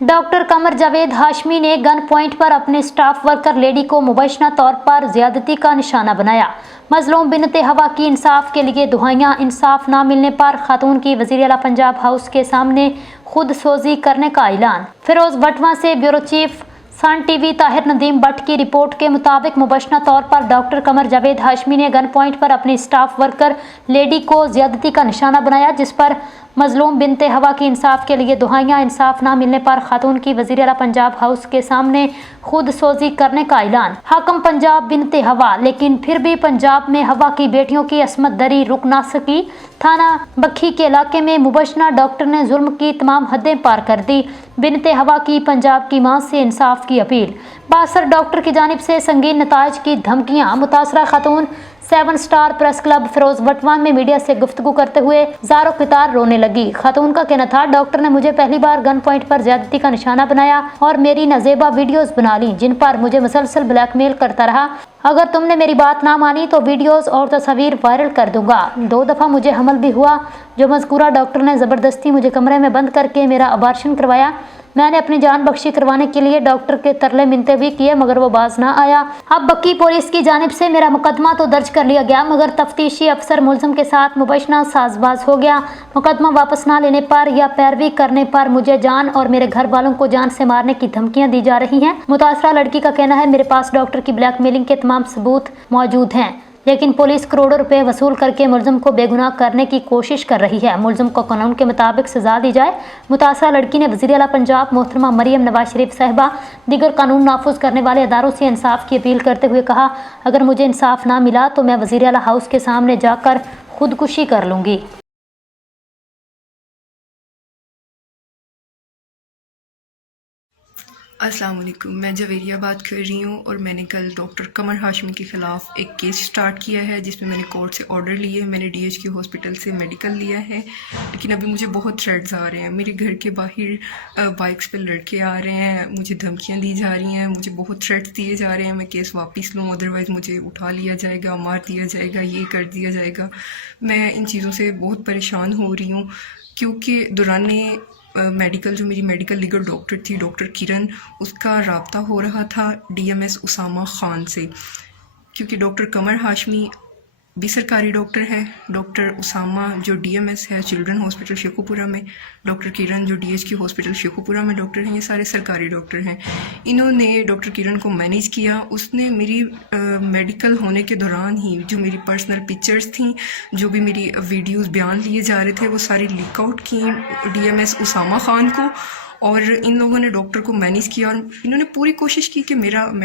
Doctor Qamar Javed Hashmi ने gun point पर अपने स्टाफ वर्कर लेडी को मुबैना तौर पर ज्यादती का निशाना बनाया। मजलूम बिनते हवा की इंसाफ के लिए दुहाइयां। इंसाफ ना मिलने पर खातून की वजीर आला पंजाब हाउस के सामने खुद सोजी करने का ऐलान। फिरोज वटवा से bureau chief Sun TV Tahir Nadeem Bhatt की रिपोर्ट के मुताबिक मुबैना तौर पर डॉक्टर कमर जावेद हाशमी ने गन पॉइंट पर अपनी स्टाफ वर्कर लेडी को ज्यादती का निशाना बनाया, जिस पर मजलूम बिनते हवा की इंसाफ के लिए दुहाइयां। इंसाफ ना मिलने पर खातून की वजीर आला पंजाब हाउस के सामने खुद सोजी करने का ऐलान। हाकम पंजाब बिनते हवा, लेकिन फिर भी पंजाब में हवा की बेटियों की असमत दरी रुक ना सकी। थाना बखी के इलाके में मुबैना डॉक्टर ने जुल्म की तमाम हदें पार कर दी। बिनते हवा की पंजाब की मां से इंसाफ की अपील। बासर डॉक्टर की जानिब से संगीन नताज की धमकियां। मुतासरा खातून 7 स्टार प्रेस क्लब फिरोज वटवान में मीडिया से गुफ्तगू करते हुए ज़ारो कितार रोने लगी। खातून का कहना था, डॉक्टर ने मुझे पहली बार गन पॉइंट पर ज्यादती का निशाना बनाया और मेरी नाजेबा वीडियोस बना ली, जिन पर मुझे मुसलसल ब्लैकमेल करता रहा। अगर तुमने मेरी बात ना मानी तो वीडियोस और तस्वीर वायरल कर दूंगा। 2 दफ़ा मुझे हमल भी हुआ, जो मज़कूरा डॉक्टर ने ज़बरदस्ती मुझे कमरे में बंद करके मेरा अबार्शन करवाया। मैंने अपनी जान बख्शी करवाने के लिए डॉक्टर के तरले मिनते भी किए, मगर वो बाज ना आया। अब बक्की पुलिस की जानिब से मेरा मुकदमा तो दर्ज कर लिया गया, मगर तफ्तीशी अफसर मुलजम के साथ मुबैना साजबाज हो गया। मुकदमा वापस ना लेने पर या पैरवी करने पर मुझे जान और मेरे घर वालों को जान से मारने की धमकियां दी जा रही हैं। मुतासरा लड़की का कहना है, मेरे पास डॉक्टर की ब्लैकमेलिंग के तमाम सबूत मौजूद हैं, लेकिन पुलिस करोड़ों रुपए वसूल करके मुलजम को बेगुनाह करने की कोशिश कर रही है। मुलजम को कानून के मुताबिक सजा दी जाए। मुतासरा लड़की ने वज़ीर आला पंजाब मोहतरमा मरियम नवाज शरीफ साहिबा दीगर कानून नाफुज करने वाले अदारों से इंसाफ की अपील करते हुए कहा, अगर मुझे इंसाफ ना मिला तो मैं वज़ीर आला हाउस के सामने जाकर खुदकुशी कर लूँगी। अस्सलाम वालेकुम, मैं जवेरिया बात कर रही हूँ और मैंने कल डॉक्टर कमर हाशमी के ख़िलाफ़ एक केस स्टार्ट किया है, जिसमें मैंने कोर्ट से ऑर्डर लिए। मैंने DHQ हॉस्पिटल से मेडिकल लिया है, लेकिन अभी मुझे बहुत थ्रेट्स आ रहे हैं। मेरे घर के बाहर बाइक्स पे लड़के आ रहे हैं, मुझे धमकियाँ दी जा रही हैं, मुझे बहुत थ्रेट्स दिए जा रहे हैं मैं केस वापस लूँ, अदरवाइज़ मुझे उठा लिया जाएगा, मार दिया जाएगा, ये कर दिया जाएगा। मैं इन चीज़ों से बहुत परेशान हो रही हूँ, क्योंकि दौराने मेडिकल जो मेरी मेडिकल लीगल डॉक्टर थी, डॉक्टर किरण, उसका रब्ता हो रहा था DMS उसामा खान से, क्योंकि डॉक्टर कमर हाशमी भी सरकारी डॉक्टर है, डॉक्टर उसामा जो DMS है चिल्ड्रन हॉस्पिटल शेखुपुरा में, डॉक्टर किरण जो DHQ हॉस्पिटल शेखुपुरा में डॉक्टर हैं, ये सारे सरकारी डॉक्टर हैं। इन्होंने डॉक्टर किरण को मैनेज किया। उसने मेरी मेडिकल होने के दौरान ही जो मेरी पर्सनल पिक्चर्स थी, जो भी मेरी वीडियोस बयान लिए जा रहे थे, वो सारी लीक आउट की DMS उसामा खान को, और इन लोगों ने डॉक्टर को मैनेज किया और इन्होंने पूरी कोशिश की कि मेरा